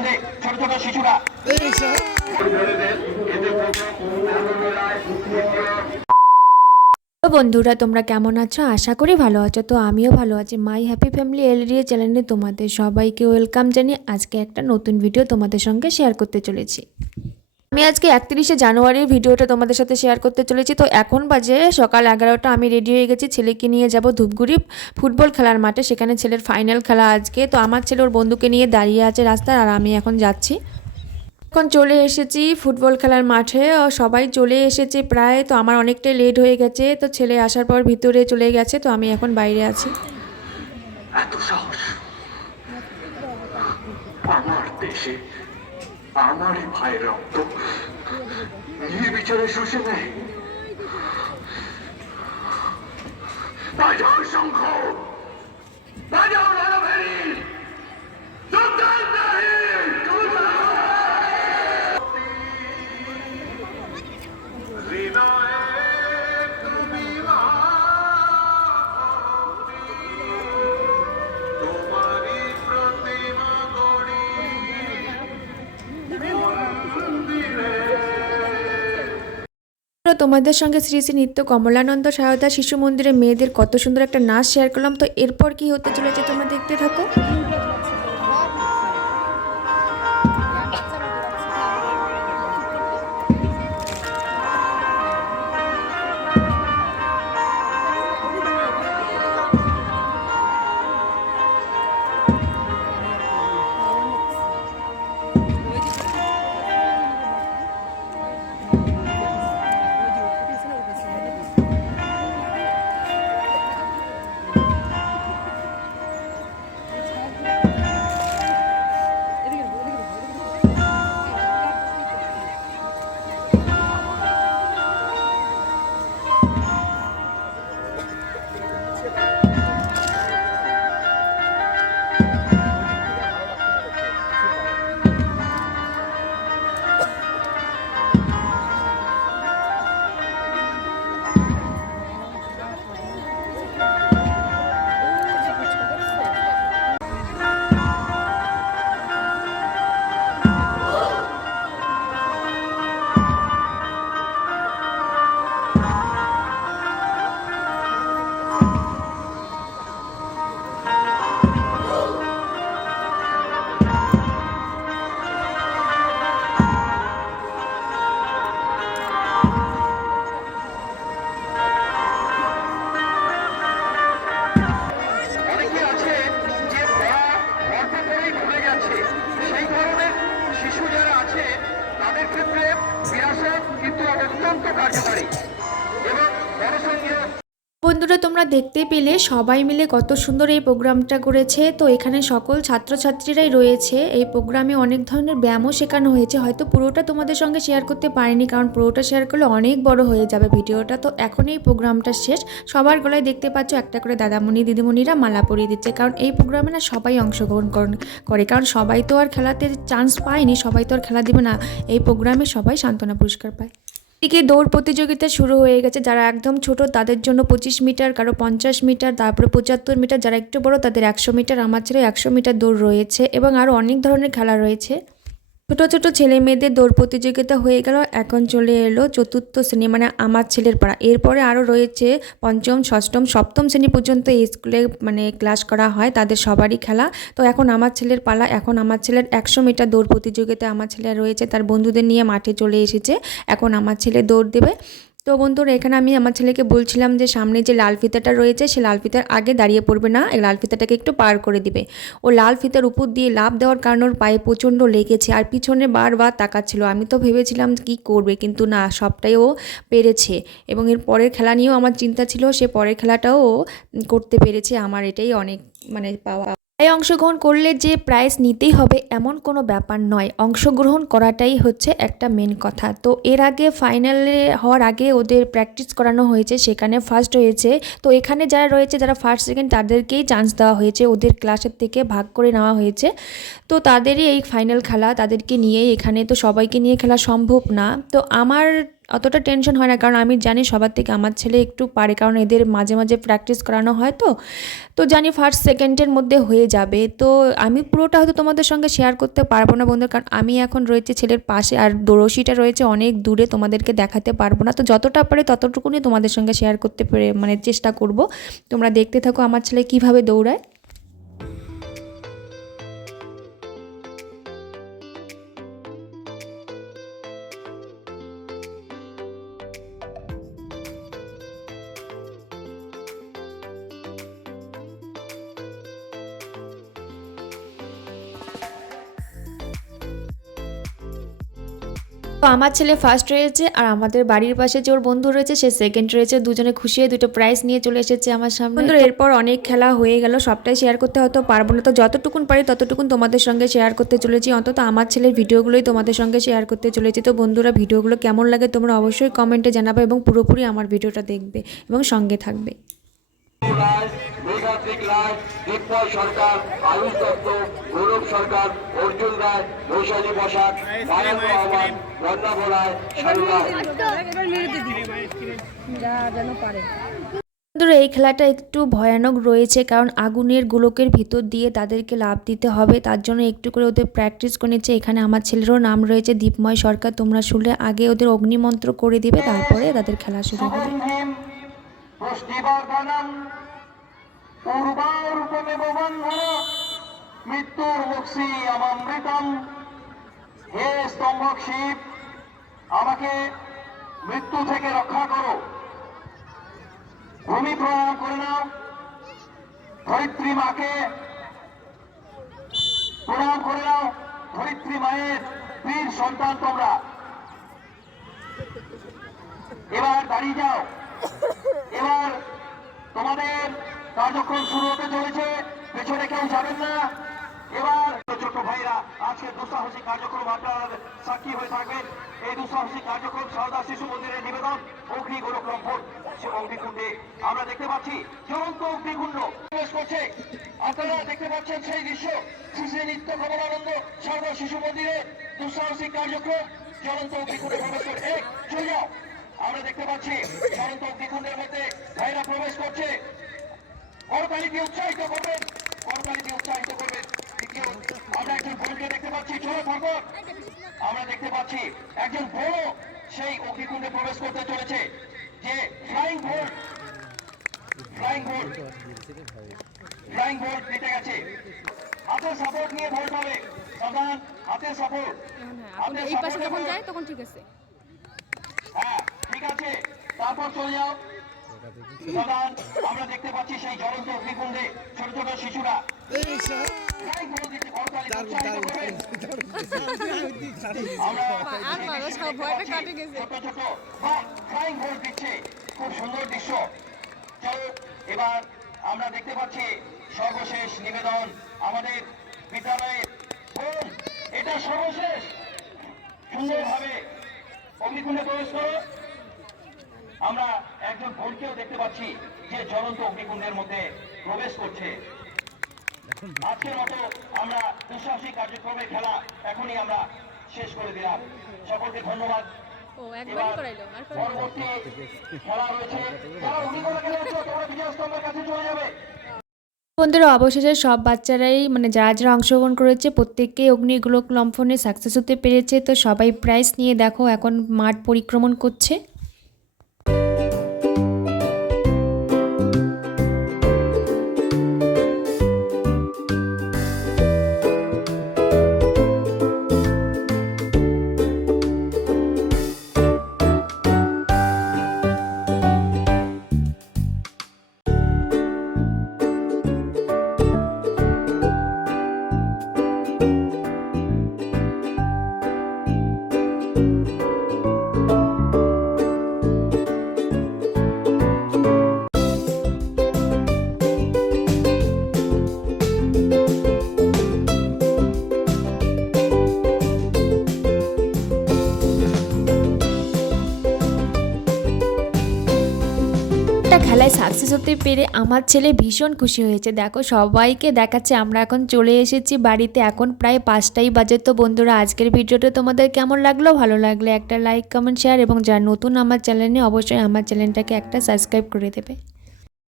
আনন্দে ছোট ছোট শিশুরা। তো বন্ধুরা, তোমরা কেমন আছো? আশা করি ভালো আছো। তো আমিও ভালো আছি। মাই হ্যাপি ফ্যামিলি এলডিএ চ্যানেলে তোমাদের সবাইকে ওয়েলকাম জানিয়ে আজকে একটা নতুন ভিডিও তোমাদের সঙ্গে শেয়ার করতে চলেছি। আমি আজকে 31শে জানুয়ারির ভিডিওটা তোমাদের সাথে শেয়ার করতে চলেছি। তো এখন বাজে সকাল 11টা। আমি রেডি হয়ে গেছি, ছেলেকে নিয়ে যাব ধূপগুড়ি ফুটবল খেলার মাঠে। সেখানে ছেলের ফাইনাল খেলা আজকে। তো আমার ছেলে ওর বন্ধুকে নিয়ে দাঁড়িয়ে আছে রাস্তায়, আর আমি এখন যাচ্ছি। এখন চলে এসেছি ফুটবল খেলার মাঠে, সবাই চলে এসেছে প্রায়। তো আমার অনেকটাই লেট হয়ে গেছে। তো ছেলে আসার পর ভিতরে চলে গেছে, তো আমি এখন বাইরে আছি। এত সাহস আমার দেশে, আমারই ভাইয়ের রক্ত নির্বিচারে শুষে নেয়। বাজাও শঙ্খ, বাজাও রণভেরি, যোগদান নাহি। হৃদয়ে তুমি তোমারই প্রতিমা গড়ি তোমাদের সঙ্গে শ্রী শ্রী নিত্য কমলানন্দ সহায়তা শিশু মন্দিরে মেয়েদের কত সুন্দর একটা নাচ শেয়ার করলাম। তো এরপর কি হতে চলেছে তোমরা দেখতে থাকো। অনেকে আছে যে পড়া অল্প করেই ভুলে যাচ্ছে। সেই ধরনের শিশু যারা আছে তাদের ক্ষেত্রে বিরাসত কিন্তু অত্যন্ত কার্যকারী এবং জনসংযোগ। বন্ধুরা, তোমরা দেখতে পেলে সবাই মিলে কত সুন্দর এই প্রোগ্রামটা করেছে। তো এখানে সকল ছাত্রছাত্রীরাই রয়েছে। এই প্রোগ্রামে অনেক ধরনের ব্যায়ামও শেখানো হয়েছে। হয়তো পুরোটা তোমাদের সঙ্গে শেয়ার করতে পারিনি, কারণ পুরোটা শেয়ার করলে অনেক বড় হয়ে যাবে ভিডিওটা। তো এখন এই প্রোগ্রামটা শেষ। সবার গলায় দেখতে পাচ্ছ একটা করে দাদামণি দিদিমণিরা মালা পরিয়ে দিচ্ছে, কারণ এই প্রোগ্রামে না সবাই অংশগ্রহণ করে, কারণ সবাই তো আর খেলাতে চান্স পায়নি, সবাই তো আর খেলা দিবে না। এই প্রোগ্রামে সবাই সান্ত্বনা পুরস্কার পায়। এদিকে দৌড় প্রতিযোগিতা শুরু হয়ে গেছে। যারা একদম ছোট তাদের জন্য 25 মিটার, কারো 50 মিটার, তারপরে 75 মিটার, যারা একটু বড় তাদের 100 মিটার। আমার ছেলে 100 মিটার দৌড় রয়েছে এবং আরও অনেক ধরনের খেলা রয়েছে। ছোট ছোট ছেলে মেয়েদের দৌড় প্রতিযোগিতা হয়ে গেল। এখন চলে এলো চতুর্থ শ্রেণী, মানে আমার ছেলের পাড়া। এরপরে আরও রয়েছে পঞ্চম, ষষ্ঠম, সপ্তম শ্রেণী পর্যন্ত এই স্কুলে মানে ক্লাস করা হয়, তাদের সবারই খেলা। তো এখন আমার ছেলের পালা। এখন আমার ছেলের 100 মিটার দৌড় প্রতিযোগিতা আমার ছেলে রয়েছে, তার বন্ধুদের নিয়ে মাঠে চলে এসেছে। এখন আমার ছেলে দৌড় দেবে। তো বন্ধুরা, এখানে আমি আমার ছেলেকে বলছিলাম যে সামনে যে লাল ফিতাটা রয়েছে সে লাল ফিতার আগে দাঁড়িয়ে পড়বে না, এই লাল ফিতাটাকে একটু পার করে দিবে। ও লাল ফিতার উপর দিয়ে লাফ দেওয়ার কারণে ওর পায়ে প্রচণ্ড লেগেছে, আর পিছনে বারবার তাকাচ্ছিল। আমি তো ভেবেছিলাম কি করবে, কিন্তু না, সবটাই ও পেরেছে। এবং এর পরের খেলা নিয়েও আমার চিন্তা ছিল, সে পরের খেলাটাও ও করতে পেরেছে। আমার এটাই অনেক মানে পাওয়া। তাই অংশগ্রহণ করলে যে প্রাইজ নিতেই হবে এমন কোনো ব্যাপার নয়, অংশগ্রহণ করাটাই হচ্ছে একটা মেন কথা। তো এর আগে ফাইনালে হওয়ার আগে ওদের প্র্যাকটিস করানো হয়েছে, সেখানে ফার্স্ট হয়েছে। তো এখানে যারা রয়েছে, যারা ফার্স্ট সেকেন্ড, তাদেরকেই চান্স দেওয়া হয়েছে, ওদের ক্লাসের থেকে ভাগ করে নেওয়া হয়েছে। তো তাদেরই এই ফাইনাল খেলা, তাদেরকে নিয়েই এখানে, তো সবাইকে নিয়ে খেলা সম্ভব না। তো আমার অতটা টেনশন হয় না, কারণ আমি জানি সবার থেকে আমার ছেলে একটু পারে, কারণ এদের মাঝে মাঝে প্র্যাকটিস করানো হয়। তো জানি ফার্স্ট সেকেন্ডের মধ্যে হয়ে যাবে। তো আমি পুরোটা হয়তো তোমাদের সঙ্গে শেয়ার করতে পারবো না বন্ধুরা, কারণ আমি এখন রয়েছে ছেলের পাশে, আর রশিটা রয়েছে অনেক দূরে, তোমাদেরকে দেখাতে পারবো না। তো যতটা পারে ততটুকুনি তোমাদের সঙ্গে শেয়ার করতে পেরে মানে চেষ্টা করব। তোমরা দেখতে থাকো আমার ছেলে কিভাবে দৌড়ায়। তো আমার ছেলে ফার্স্ট রয়েছে, আর আমাদের বাড়ির পাশে যে ওর বন্ধু রয়েছে সে সেকেন্ড রয়েছে। দুজনে খুশি হয়ে দুটো প্রাইজ নিয়ে চলে এসেছে আমার সামনে। বন্ধুরা এরপর অনেক খেলা হয়ে গেল, সবটাই শেয়ার করতে হয়তো পারবো না, তো যতটুকুন পারি ততটুকুন তোমাদের সঙ্গে শেয়ার করতে চলেছি। অন্তত আমার ছেলের ভিডিওগুলোই তোমাদের সঙ্গে শেয়ার করতে চলেছি। তো বন্ধুরা ভিডিওগুলো কেমন লাগে তোমরা অবশ্যই কমেন্টে জানাবে, এবং পুরোপুরি আমার ভিডিওটা দেখবে এবং সঙ্গে থাকবে। মেঘাত্রিক রায়, দীপময় সরকার, আয়ুষ দত্ত, গৌরব সরকার, অর্জুন রায়, বৈশালী বসাক, মায়ান রহমান, রন্না রায়, শারু রায়। বন্ধুরা এই খেলাটা একটু ভয়ানক রয়েছে, কারণ আগুনের গোলকের ভিতর দিয়ে তাদেরকে লাফ দিতে হবে, তার জন্য একটু করে ওদের প্র্যাকটিস করে নিচ্ছে। এখানে আমার ছেলেরও নাম রয়েছে দীপময় সরকার। তোমরা শুনলে আগে ওদের অগ্নিমন্ত্র করে দিবে, তারপরে তাদের খেলা শুরু হবে। মৃত্যুর মুক্সি আমৃতম, হে স্তম্ভক শিব, আমাকে মৃত্যু থেকে রক্ষা করো। ভূমি প্রণাম করে নাও, ধরিত্রী মাকে প্রণাম করে নাও। ধরিত্রী মায়ের বীর সন্তান তোমরা, এবার দাঁড়িয়ে যাও। এবার তোমাদের কার্যক্রম শুরু হতে চলেছে, পেছনে কেউ যাবেন না। এবার ছোট ভাইরা আজকে দুঃসাহসিক কার্যক্রম আপনার সাক্ষী হয়ে থাকবেন। এই দুঃসাহসিক কার্যক্রম সারদা শিশু মন্দিরের নিবেদন অগ্নি গোলক লম্ফন অগ্নিকুণ্ডে আমরা দেখতে পাচ্ছি জ্বলন্ত অগ্নিকুণ্ড প্রবেশ করছে। আপনারা দেখতে পাচ্ছেন সেই দৃশ্য। খুশি নিত্য খবরানন্দ সারদা শিশু মন্দিরে দুঃসাহসিক কার্যক্রম জ্বলন্ত অগ্নিকুণ্ডে প্রবেশ করছে। চলে যাও, আমরা দেখতে পাচ্ছি জ্বলন্ত অগ্নিকুণ্ডের মধ্যে ভাইরা প্রবেশ করছে। করতালি দিয়ে উৎসাহিত করবেন, করতালি দিয়ে উৎসাহিত করবেন। আমরা একজন বোনকে দেখতে পাচ্ছি, চলো থাকো। আমরা দেখতে পাচ্ছি একজন বড় সেই অগ্নিকুণ্ডে প্রবেশ করতে চলেছে, যে flying board, flying board, flying board দিতে গেছে। হাতের সাপোর্ট নিয়ে ভোল্ট হবে, সাধারণ হাতের সাপোর্ট। এই পাশে যখন যায় তখন ঠিক আছে। হ্যাঁ ঠিক আছে, তারপর চলে যাও। সাধারণ আমরা দেখতে পাচ্ছি সেই জ্বলন্ত অগ্নিকুণ্ডে ছোট ছোট শিশুরা খুব সুন্দর দৃশ্য। চলো এবার আমরা দেখতে পাচ্ছি সর্বশেষ নিবেদন আমাদের বিদ্যালয়ের বোন, এটা সর্বশেষ সুন্দরভাবে অগ্নিকুণ্ডে প্রবেশ করো। আমরা একজন বোনকেও দেখতে পাচ্ছি যে জ্বলন্ত অগ্নিকুণ্ডের মধ্যে প্রবেশ করছে। আজকের মতো আমরা দুঃসাহসিক কার্যক্রমের খেলা এখনই আমরা শেষ করে দিলাম। সকলকে ধন্যবাদ। পরবর্তী খেলা রয়েছে, যারা অগ্নিকুণ্ডে খেলা হচ্ছে তোমরা বিজয় স্তম্ভের কাছে চলে যাবে। বন্ধুরা অবশেষে সব বাচ্চারাই মানে যারা যারা অংশগ্রহণ করেছে প্রত্যেককে অগ্নিগোলক লম্ফনে সাকসেস হতে পেরেছে। তো সবাই প্রাইজ নিয়ে দেখো এখন মাঠ পরিক্রমণ করছে। হতে পেরে আমার ছেলে ভীষণ খুশি হয়েছে। দেখো সবাইকে দেখাচ্ছে আমরা এখন চলে এসেছি বাড়িতে, এখন প্রায় 5টাই বাজে। তো বন্ধুরা আজকের ভিডিওটা তোমাদের কেমন লাগলো, ভালো লাগলে একটা লাইক কমেন্ট শেয়ার এবং যারা নতুন আমার চ্যানেলে অবশ্যই আমার চ্যানেলটাকে একটা সাবস্ক্রাইব করে দেবে।